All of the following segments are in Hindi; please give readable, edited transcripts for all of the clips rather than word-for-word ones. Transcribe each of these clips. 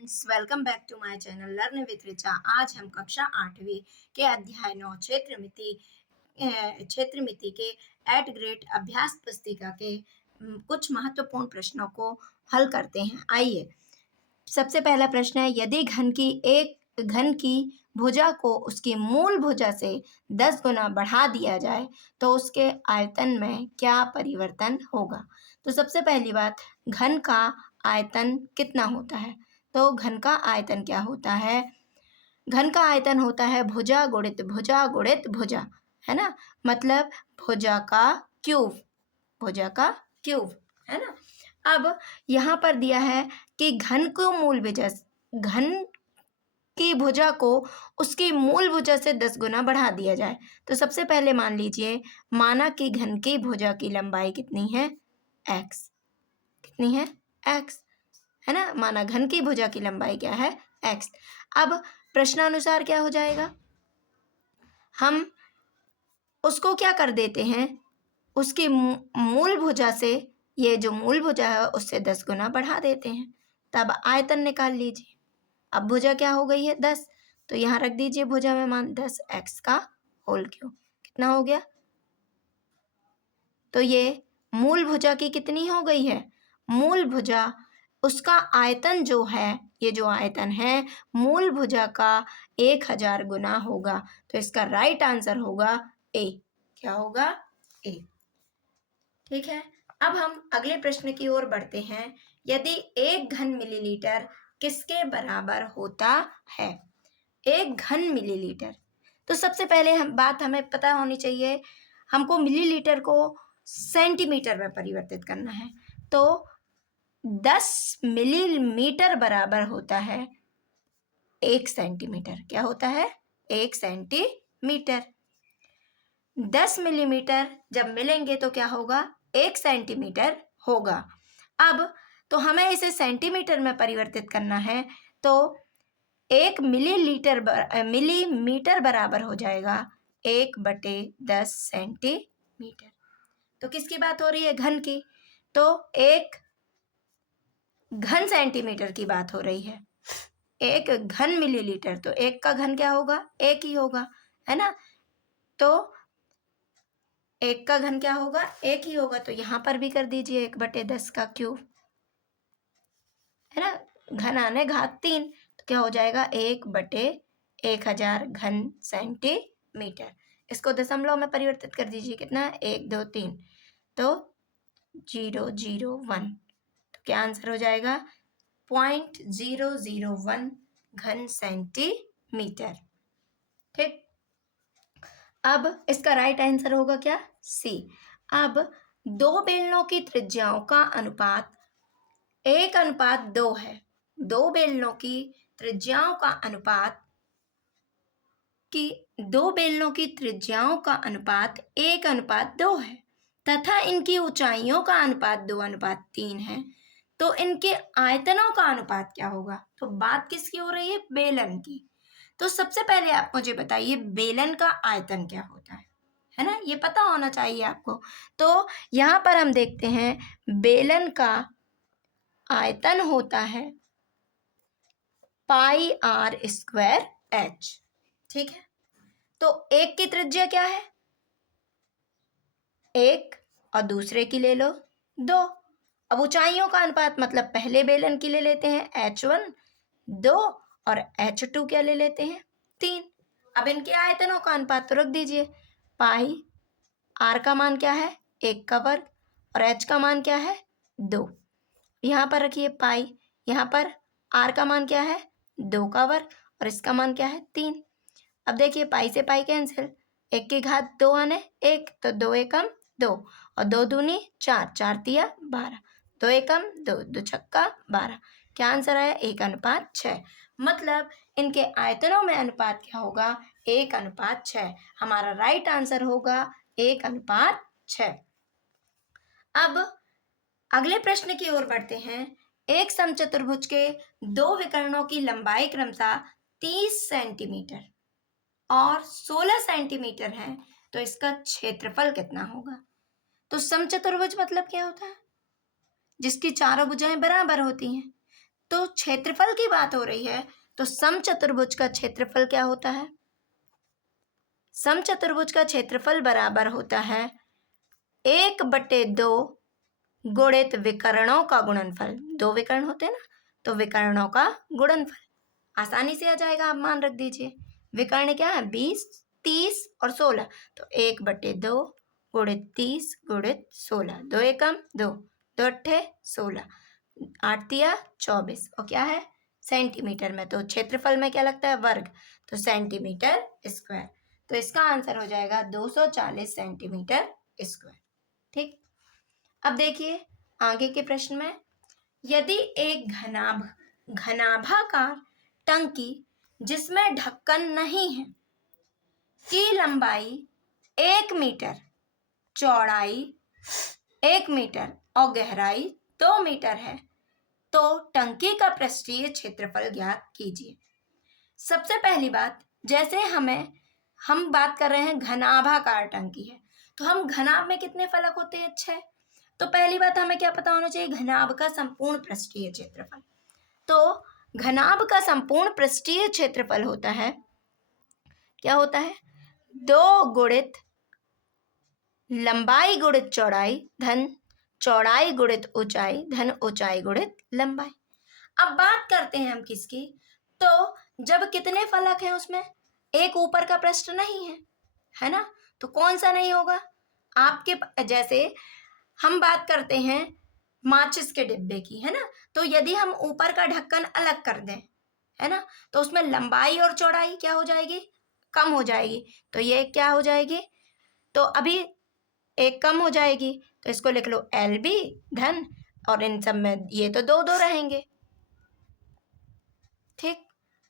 Welcome back to my channel learn with Richa. आज हम कक्षा 8वीं के अध्याय 9 क्षेत्र मिति के एट ग्रेड अभ्यास पुस्तिका के कुछ महत्वपूर्ण प्रश्नों को हल करते हैं। आइए, सबसे पहला प्रश्न है, यदि घन की भुजा को उसकी मूल भुजा से 10 गुना बढ़ा दिया जाए तो उसके आयतन में क्या परिवर्तन होगा। तो सबसे पहली बात, घन का आयतन कितना होता है। तो घन का आयतन क्या होता है, घन का आयतन होता है भुजा गुणित भुजा गुणित भुजा, है ना, मतलब भुजा का क्यूब, भुजा का क्यूब, है ना। अब यहाँ पर दिया है कि घन की भुजा को उसकी मूल भुजा से 10 गुना बढ़ा दिया जाए। तो सबसे पहले मान लीजिए, माना कि घन की भुजा की लंबाई कितनी है, x, कितनी है, x, है ना। माना घन की भुजा की लंबाई क्या है, x। अब प्रश्नानुसार क्या हो जाएगा, हम उसको क्या कर देते हैं, उसकी मूल भुजा से, ये जो मूल भुजा है उससे 10 गुना बढ़ा देते हैं। तब आयतन निकाल लीजिए। अब भुजा क्या हो गई है, 10, तो यहाँ रख दीजिए भुजा में मान 10x का होल क्यूब, कितना हो गया। तो ये मूल भुजा की कितनी हो गई है, मूल भुजा, उसका आयतन जो है, ये जो आयतन है मूल भुजा का 1000 गुना होगा। तो इसका राइट आंसर होगा ए, क्या होगा, ए। ठीक है, अब हम अगले प्रश्न की ओर बढ़ते हैं। यदि 1 घन मिलीलीटर किसके बराबर होता है, 1 घन मिलीलीटर। तो सबसे पहले हमें पता होनी चाहिए, हमको मिलीलीटर को सेंटीमीटर में परिवर्तित करना है। तो 10 मिलीमीटर बराबर होता है 1 सेंटीमीटर, क्या होता है, 1 सेंटीमीटर। 10 मिलीमीटर जब मिलेंगे तो क्या होगा, 1 सेंटीमीटर होगा। अब तो हमें इसे सेंटीमीटर में परिवर्तित करना है, तो 1 मिलीमीटर बराबर हो जाएगा 1/10 सेंटीमीटर। तो किसकी बात हो रही है, घन की, तो 1 घन सेंटीमीटर की बात हो रही है। 1 घन मिलीलीटर, तो 1 का घन क्या होगा, 1 ही होगा, है ना। तो 1 का घन क्या होगा, 1 ही होगा। तो यहाँ पर भी कर दीजिए 1/10 का क्यूब, है ना, घन आने घात 3, तो क्या हो जाएगा 1/1000 घन सेंटीमीटर। इसको दशमलव में परिवर्तित कर दीजिए, कितना, 1 2 3, तो 001, तो क्या आंसर हो जाएगा, 0.001 घन सेंटीमीटर। ठीक, अब इसका राइट आंसर होगा क्या, सी। अब 2 बेलनों की त्रिज्याओं का अनुपात 1:2 है। 2 बेलनों की त्रिज्याओं का अनुपात 1:2 है तथा इनकी ऊंचाइयों का अनुपात 2:3 है। तो इनके आयतनों का अनुपात क्या होगा। तो बात किसकी हो रही है, बेलन की। तो सबसे पहले आप मुझे बताइए, बेलन का आयतन क्या होता है ना, ये पता होना चाहिए आपको। तो यहाँ पर हम देखते हैं, बेलन का आयतन होता है πr²h। ठीक है, तो एक की त्रिज्या क्या है, 1, और दूसरे की ले लो 2। अब ऊंचाइयों का अनुपात, मतलब पहले बेलन की ले लेते हैं h1 2, और h2 क्या ले लेते हैं 3। अब इनके आयतनों का अनुपात तो रख दीजिए, पाई, r का मान क्या है, 1 का वर्ग, और h का मान क्या है, 2। यहाँ पर रखिए पाई, यहाँ पर r का मान क्या है, 2 का वर्ग, और इसका मान क्या है, 3। अब देखिए, पाई से पाई कैंसिल, 1 की घात 2 आने 1, तो 2 एकम 2, और 2 दूनी 4, 4 तिया 12, 2 एकम 2, 2 छक्का 12। क्या आंसर आया, 1:6। मतलब इनके आयतनों में अनुपात क्या होगा, 1:6। हमारा राइट आंसर होगा 1:6। अब अगले प्रश्न की ओर बढ़ते हैं। एक समचतुर्भुज के 2 विकर्णों की लंबाई क्रमशः 30 सेंटीमीटर और 16 सेंटीमीटर है, तो इसका क्षेत्रफल कितना होगा। तो समचतुर्भुज मतलब क्या होता है, जिसकी चारों भुजाएं बराबर होती हैं। तो क्षेत्रफल की बात हो रही है, तो समचतुर्भुज का क्षेत्रफल क्या होता है? समचतुर्भुज का क्षेत्रफल बराबर होता है 1/2 गुणित विकर्णों का गुणनफल। 2 विकर्ण होते हैं ना, तो विकर्णों का गुणनफल आसानी से आ जाएगा, आप मान रख दीजिए। विकर्ण क्या है? 20, 30 और 16, तो 1/2 गुणित 30 गुणित 16, 2 एकम 2, 2 अट्ठे 16, 8 तिया 24, और क्या है? सेंटीमीटर में। तो क्षेत्रफल में क्या लगता है? वर्ग, तो सेंटीमीटर स्क्वायर। तो इसका आंसर हो जाएगा 240 सेंटीमीटर स्क्वायर। ठीक, अब देखिए आगे के प्रश्न में, यदि एक घनाभाकार टंकी जिसमें ढक्कन नहीं है की लंबाई 1 मीटर, चौड़ाई 1 मीटर और गहराई 2 मीटर है, तो टंकी का पृष्ठीय क्षेत्रफल ज्ञात कीजिए। सबसे पहली बात, जैसे हम बात कर रहे हैं घनाभाकार टंकी है, तो हम घनाभ में कितने फलक होते हैं? 6। तो पहली बात हमें क्या पता होना चाहिए? घनाभ का संपूर्ण पृष्ठीय क्षेत्रफल। तो घनाभ का संपूर्ण पृष्ठीय क्षेत्रफल होता है, क्या होता है? 2 गुणित लंबाई गुणित चौड़ाई धन चौड़ाई गुणित ऊंचाई धन ऊंचाई गुणित लंबाई। अब बात करते हैं हम किसकी? तो जब कितने फलक हैं उसमें, एक ऊपर का पृष्ठ नहीं है ना, तो कौन सा नहीं होगा? आपके जैसे हम बात करते हैं माचिस के डिब्बे की, है ना, तो यदि हम ऊपर का ढक्कन अलग कर दें, है ना, तो उसमें लंबाई और चौड़ाई क्या हो जाएगी? कम हो जाएगी। तो ये क्या हो जाएगी? तो अभी एक कम हो जाएगी, तो इसको लिख लो LB धन, और इन सब में ये तो 2 2 रहेंगे। ठीक,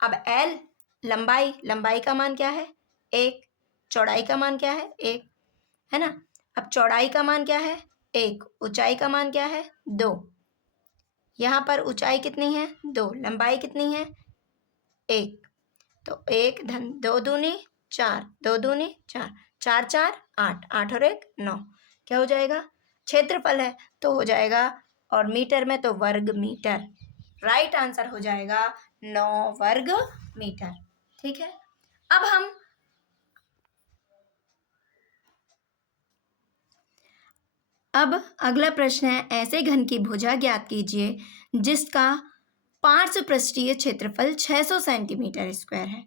अब L लंबाई का मान क्या है? 1, चौड़ाई का मान क्या है? 1, है ना। अब चौड़ाई का मान क्या है? 1, ऊंचाई का मान क्या है? 2। यहाँ पर ऊंचाई कितनी है? 2, लंबाई कितनी है? 1, तो 1 धन 2 दूनी 4, 2 दूनी 4, 4 4 8, 8 और 1 9, क्या हो जाएगा? क्षेत्रफल है तो हो जाएगा, और मीटर में तो वर्ग मीटर। राइट आंसर हो जाएगा 9 वर्ग मीटर। ठीक है, अब अगला प्रश्न है, ऐसे घन की भुजा ज्ञात कीजिए जिसका पार्श्व पृष्ठीय क्षेत्रफल 600 सेंटीमीटर स्क्वायर है।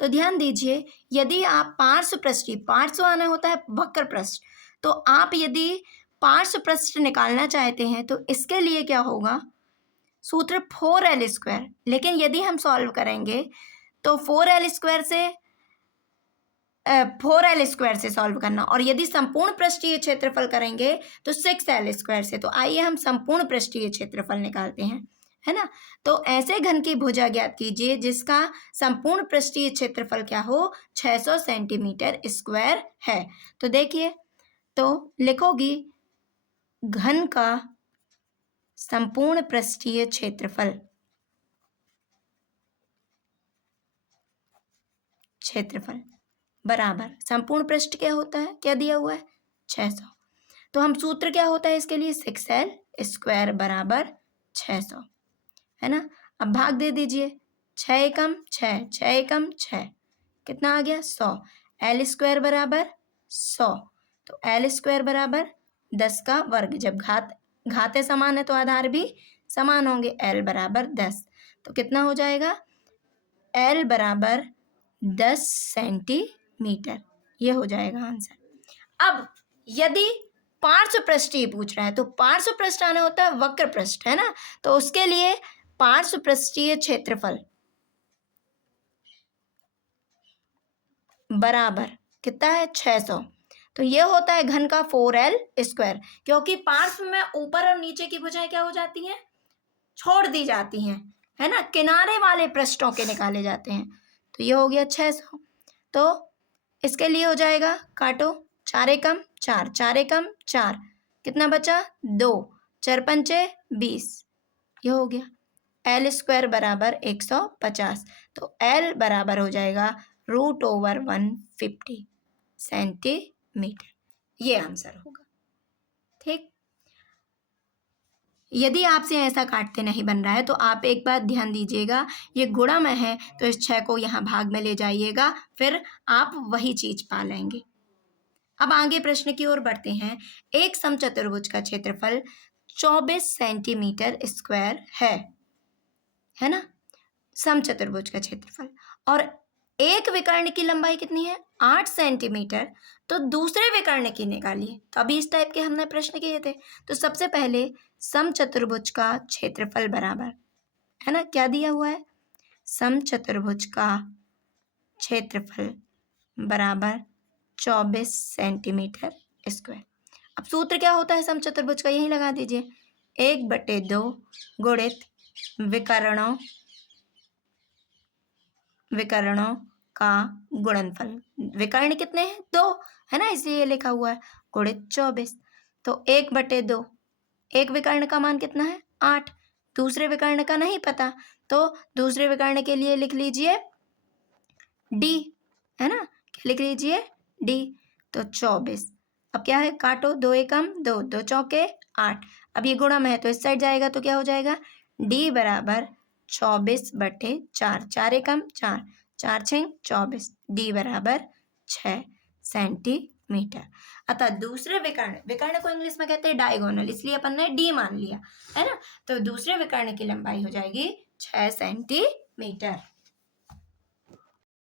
तो ध्यान दीजिए, यदि आप पार्श्व आना होता है वक्र पृष्ठ, तो आप यदि पार्श्व पृष्ठ निकालना चाहते हैं तो इसके लिए क्या होगा? सूत्र 4L स्क्वायर। लेकिन यदि हम सॉल्व करेंगे तो 4L स्क्वायर से सॉल्व करना, और यदि संपूर्ण पृष्ठीय क्षेत्रफल करेंगे तो 6L स्क्वायर से। तो आइए हम संपूर्ण पृष्ठीय क्षेत्रफल निकालते हैं, है ना। तो ऐसे घन की भुजा ज्ञात कीजिए जिसका संपूर्ण पृष्ठीय क्षेत्रफल क्या हो? 600 सेंटीमीटर स्क्वायर है। तो देखिए, तो लिखोगी घन का संपूर्ण पृष्ठीय क्षेत्रफल बराबर संपूर्ण पृष्ठ क्या होता है? क्या दिया हुआ है? 600। तो हम सूत्र क्या होता है इसके लिए? 6L स्क्वायर बराबर 600, है ना। अब भाग दे दीजिए, 6 एकम 6, 6 एकम 6, कितना आ गया? 100। L स्क्वायर बराबर 100, तो L स्क्वायर बराबर 10 का वर्ग। जब घाते समान है तो आधार भी समान होंगे। L बराबर 10, तो कितना हो जाएगा? L बराबर 10 सेंटीमीटर, ये हो जाएगा आंसर। अब यदि पार्श्व पृष्ठीय पूछ रहा है तो पार्श्व पृष्ठ आना होता है वक्र पृष्ठ, है ना, तो उसके लिए पार्श्व पृष्ठीय क्षेत्रफल बराबर कितना है? 600। तो ये होता है घन का 4L स्क्वायर, क्योंकि पार्श्व में ऊपर और नीचे की भुजाएं क्या हो जाती हैं? छोड़ दी जाती हैं, है ना, किनारे वाले पृष्ठों के निकाले जाते हैं। तो ये हो गया 600। तो इसके लिए हो जाएगा, काटो, 4 एकम 4, 4 एकम 4, कितना बचा? 2, 4 पंचे 20, ये हो गया। L स्क्वायर बराबर 150, तो L बराबर हो जाएगा √150 सेंटीमीटर, ये आंसर होगा। ठीक, यदि आपसे ऐसा काटते नहीं बन रहा है तो आप एक बात ध्यान दीजिएगा, ये गुणा में है तो इस 6 को यहाँ भाग में ले जाइएगा, फिर आप वही चीज पा लेंगे। अब आगे प्रश्न की ओर बढ़ते हैं। एक समचतुर्भुज का क्षेत्रफल 24 सेंटीमीटर स्क्वायर है ना, समचतुर्भुज का क्षेत्रफल, और एक विकर्ण की लंबाई कितनी है, 8 सेंटीमीटर। तो दूसरे विकर्ण की निकालिए। तो अभी इस टाइप के हमने प्रश्न किए थे। तो सबसे पहले समचतुर्भुज का क्षेत्रफल बराबर, है ना, क्या दिया हुआ है, समचतुर्भुज का क्षेत्रफल बराबर 24 सेंटीमीटर स्क्वायर। अब सूत्र क्या होता है समचतुर्भुज का, यही लगा दीजिए, 1/2 गुणित विकर्णों का गुणनफल। विकर्ण कितने हैं, 2, है ना, इसलिए लिखा हुआ है, गुणित 24। तो 1/2, एक विकर्ण का मान कितना है, 8, दूसरे विकर्ण का नहीं पता, तो दूसरे विकर्ण के लिए लिख लीजिए डी, है ना, क्या लिख लीजिए, डी। तो 24, अब क्या है, काटो, 2 एकम 2, 2 चौके 8। अब ये गुणा में है तो इस साइड जाएगा तो क्या हो जाएगा, डी बराबर 24/4, 4 एकम 4, 4 6 24, डी बराबर 6 सेंटीमीटर। अतः दूसरे विकर्ण को इंग्लिश में कहते हैं डायगोनल, इसलिए अपन ने डी मान लिया, है ना। तो दूसरे विकर्ण की लंबाई हो जाएगी 6 सेंटीमीटर।